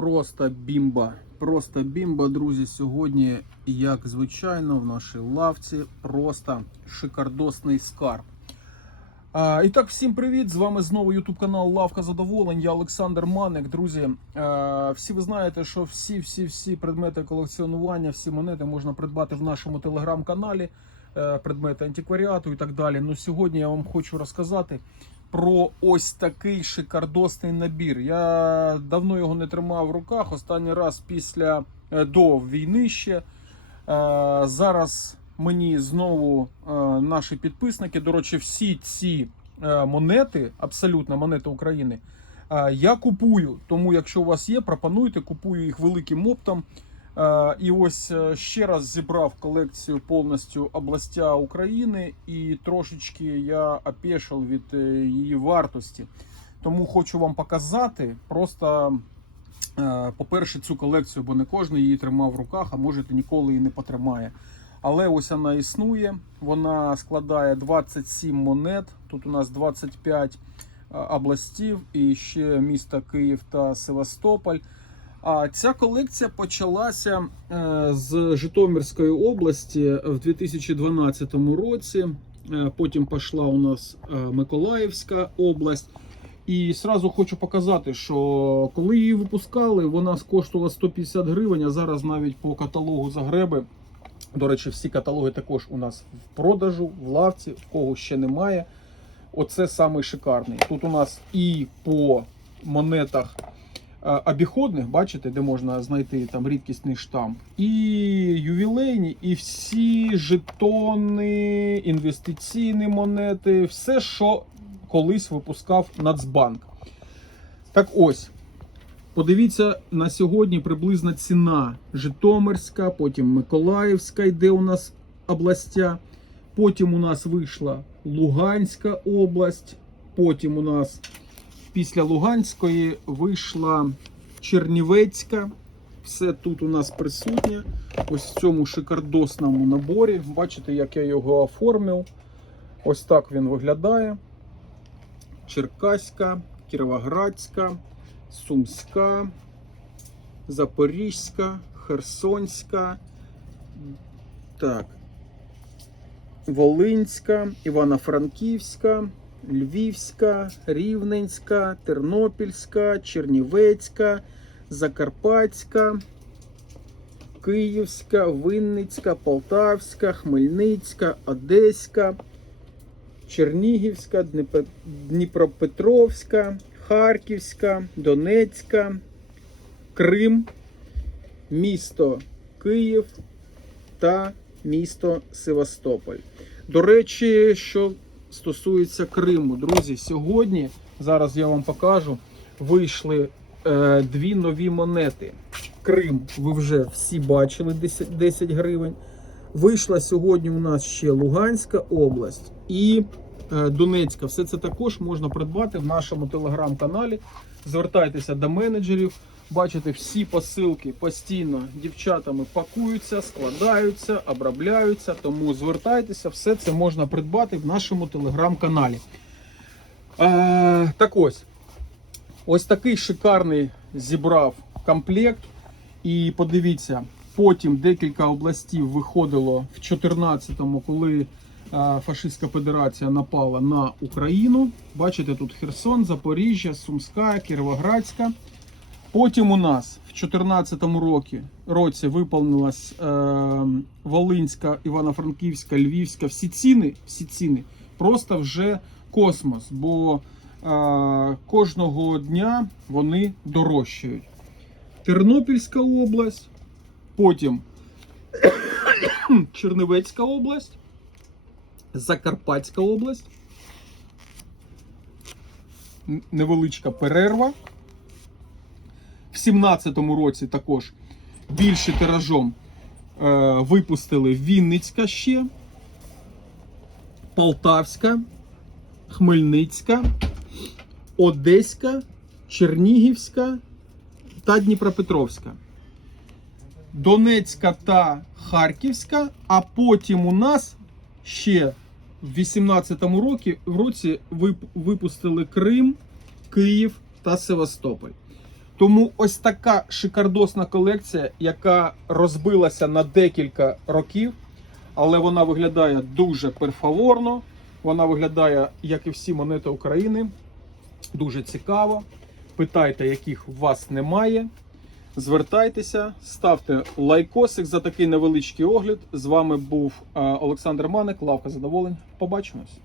Просто бімба. Просто бімба, друзі. Сьогодні, як звичайно, в нашій лавці просто шикардосний скарб. А, і так, всім привіт! З вами знову YouTube канал Лавка Задоволень. Я Олександр Маник. Друзі, а, всі ви знаєте, що всі, всі, всі предмети колекціонування, всі монети можна придбати в нашому телеграм-каналі, е, предмети антикваріату і так далі. Ну сьогодні я вам хочу розказати про ось такий шикардосний набір. Я давно його не тримав в руках. Останній раз після е, до війни ще. Е, Зараз мені знову е, наші підписники. До речі, всі ці монети, абсолютно монети України. Я купую, тому якщо у вас є, пропонуйте, купую їх великим оптом. Е, І ось е, ще раз зібрав колекцію повністю областя України, і трошечки я опешив від е, її вартості. Тому хочу вам показати. Просто, по-перше, цю колекцію, бо не кожен її тримав в руках, а може ніколи її не потримає. Але ось вона існує. Вона складає 27 монет. Тут у нас 25 е, областів і ще міста Київ та Севастополь. А ця колекція почалася е, з Житомирської області в 2012 році. Е, Потім пішла у нас е, Миколаївська область. І сразу хочу показати, що коли її випускали, вона коштувала 150 гривень, а зараз навіть по каталогу Загреби. До речі, всі каталоги також у нас в продажу, в лавці, в кого ще немає. Оце самий шикарний. Тут у нас і по монетах обіходних, бачите, де можна знайти там рідкісний штамп, і ювілейні, і всі жетони, інвестиційні монети, все, що колись випускав Нацбанк. Так ось. Подивіться на сьогодні приблизна ціна Житомирська, потім Миколаївська, йде у нас областя. Потім у нас вийшла Луганська область. Потім у нас після Луганської вийшла Чернівецька. Все тут у нас присутнє. Ось в цьому шикардосному наборі. Бачите, як я його оформив. Ось так він виглядає. Черкаська, Кіровоградська, Сумська, Запорізька, Херсонська, так, Волинська, Івано-Франківська, Львівська, Рівненська, Тернопільська, Чернівецька, Закарпатська, Київська, Винницька, Полтавська, Хмельницька, Одеська. Чернігівська, Дніпропетровська, Харківська, Донецька, Крим, місто Київ та місто Севастополь. До речі, що стосується Криму, друзі, сьогодні, зараз я вам покажу, вийшли е, дві нові монети. Крим, ви вже всі бачили 10, 10 гривень. Вийшла сьогодні у нас ще Луганська область і е, Донецька. Все це також можна придбати в нашому телеграм-каналі. Звертайтеся до менеджерів. Бачите, всі посилки постійно дівчатами пакуються, складаються, обробляються. Тому звертайтеся, все це можна придбати в нашому телеграм-каналі. Е, так ось, ось такий шикарний зібрав комплект. І подивіться, потім декілька областів виходило в 14-му, коли е, фашистська федерація напала на Україну. Бачите, тут Херсон, Запоріжжя, Сумська, Кіровоградська. Потім у нас в 2014 році, році виповнилась е, Волинська, Івано-Франківська, Львівська. Всі ціни, всі ціни просто вже космос, бо е, кожного дня вони дорожчають. Тернопільська область, потім Чернівецька область, Закарпатська область. Невеличка перерва. В 17-му році також більше тиражом е, випустили Вінницька ще, Полтавська, Хмельницька, Одеська, Чернігівська та Дніпропетровська. Донецька та Харківська, а потім у нас ще в 18-му році, випустили Крим, Київ та Севастополь. Тому ось така шикардосна колекція, яка розбилася на декілька років, але вона виглядає дуже перфаворно. Вона виглядає, як і всі монети України, дуже цікаво. Питайте, яких у вас немає. Звертайтеся, ставте лайкосик за такий невеличкий огляд. З вами був е, Олександр Маник, лавка задоволень. Побачимось.